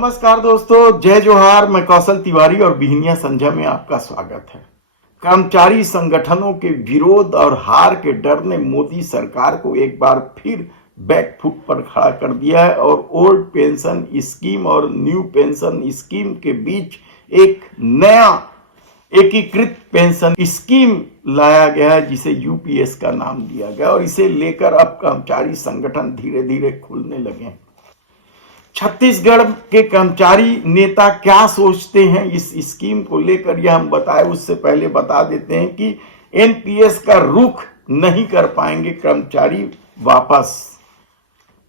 नमस्कार दोस्तों, जय जोहार। मैं कौशल तिवारी और बिहनिया संध्या में आपका स्वागत है। कर्मचारी संगठनों के विरोध और हार के डर ने मोदी सरकार को एक बार फिर बैकफुट पर खड़ा कर दिया है और ओल्ड पेंशन स्कीम और न्यू पेंशन स्कीम के बीच एक नया एकीकृत पेंशन स्कीम लाया गया है, जिसे यूपीएस का नाम दिया गया और इसे लेकर अब कर्मचारी संगठन धीरे धीरे खुलने लगे हैं। छत्तीसगढ़ के कर्मचारी नेता क्या सोचते हैं इस स्कीम को लेकर, यह हम बताएं उससे पहले बता देते हैं कि एनपीएस का रुख नहीं कर पाएंगे कर्मचारी वापस।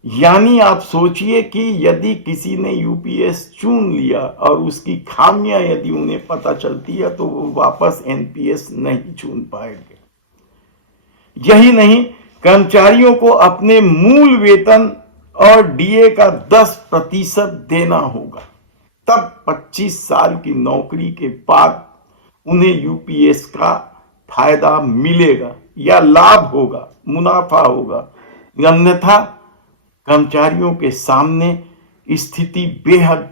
यानी आप सोचिए कि यदि किसी ने यूपीएस चुन लिया और उसकी खामियां यदि उन्हें पता चलती है तो वो वापस एनपीएस नहीं चुन पाएंगे। यही नहीं, कर्मचारियों को अपने मूल वेतन और डीए का 10% देना होगा। तब 25 साल की नौकरी के बाद उन्हें यूपीएस का फायदा मिलेगा या लाभ होगा, मुनाफा होगा। अन्यथा कर्मचारियों के सामने स्थिति बेहद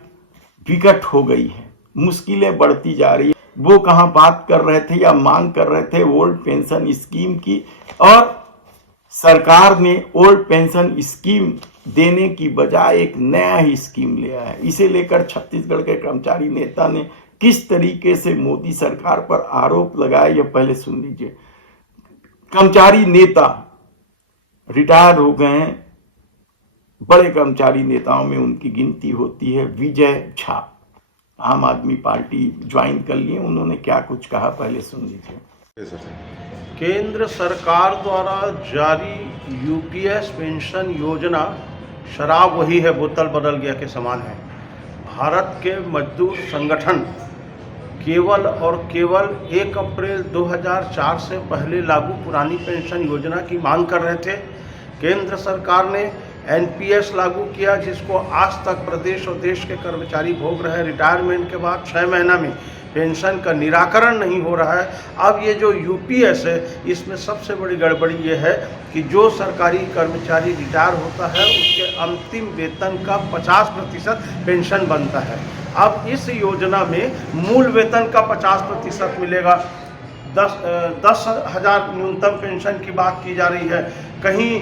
विकट हो गई है, मुश्किलें बढ़ती जा रही है। वो कहां बात कर रहे थे या मांग कर रहे थे ओल्ड पेंशन स्कीम की, और सरकार ने ओल्ड पेंशन स्कीम देने की बजाय एक नया ही स्कीम लिया है। इसे लेकर छत्तीसगढ़ के कर्मचारी नेता ने किस तरीके से मोदी सरकार पर आरोप लगाया, यह पहले सुन लीजिए। कर्मचारी नेता रिटायर हो गए हैं, बड़े कर्मचारी नेताओं में उनकी गिनती होती है विजय झा, आम आदमी पार्टी ज्वाइन कर लिए। उन्होंने क्या कुछ कहा, पहले सुन लीजिए। केंद्र सरकार द्वारा जारी यूपीएस पेंशन योजना शराब वही है, बोतल बदल गया के समान है। भारत के मजदूर संगठन केवल और केवल 1 अप्रैल 2004 से पहले लागू पुरानी पेंशन योजना की मांग कर रहे थे। केंद्र सरकार ने एनपीएस लागू किया, जिसको आज तक प्रदेश और देश के कर्मचारी भोग रहे हैं। रिटायरमेंट के बाद 6 महीना में पेंशन का निराकरण नहीं हो रहा है। अब ये जो यूपीएस है, इसमें सबसे बड़ी गड़बड़ी ये है कि जो सरकारी कर्मचारी रिटायर होता है उसके अंतिम वेतन का 50% पेंशन बनता है। अब इस योजना में मूल वेतन का 50% मिलेगा। 10,000 न्यूनतम पेंशन की बात की जा रही है। कहीं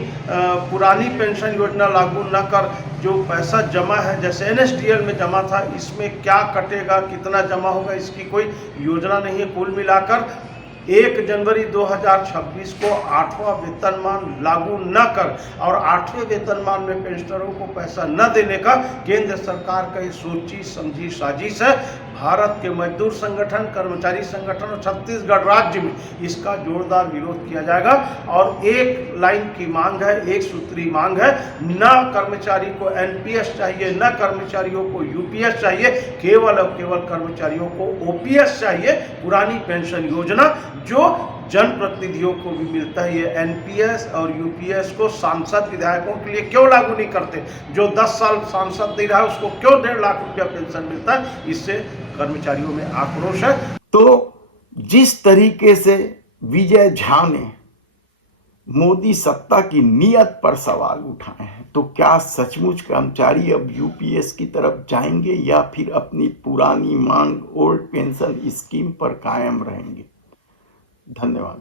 पुरानी पेंशन योजना लागू न कर जो पैसा जमा है, जैसे एनएसडीएल में जमा था, इसमें क्या कटेगा, कितना जमा होगा, इसकी कोई योजना नहीं है। कुल मिलाकर 1 जनवरी 2026 को 8वां वेतनमान लागू न कर और 8वें वेतनमान में पेंशनरों को पैसा न देने का केंद्र सरकार का ये सोची समझी साजिश है। भारत के मजदूर संगठन, कर्मचारी संगठन और छत्तीसगढ़ राज्य में इसका जोरदार विरोध किया जाएगा। और एक लाइन की मांग है, एक सूत्री मांग है, न कर्मचारी को एनपीएस चाहिए, न कर्मचारियों को यूपीएस चाहिए, केवल और केवल कर्मचारियों को ओपीएस चाहिए। पुरानी पेंशन योजना जो जनप्रतिनिधियों को भी मिलता है, ये एनपीएस और यूपीएस को सांसद विधायकों के लिए क्यों लागू नहीं करते? जो 10 साल सांसद नहीं रहा उसको क्यों 1.5 लाख रुपया पेंशन मिलता है? इससे कर्मचारियों में आक्रोश है। तो जिस तरीके से विजय झा ने मोदी सत्ता की नीयत पर सवाल उठाए हैं, तो क्या सचमुच कर्मचारी अब यूपीएस की तरफ जाएंगे या फिर अपनी पुरानी मांग ओल्ड पेंशन स्कीम पर कायम रहेंगे? धन्यवाद।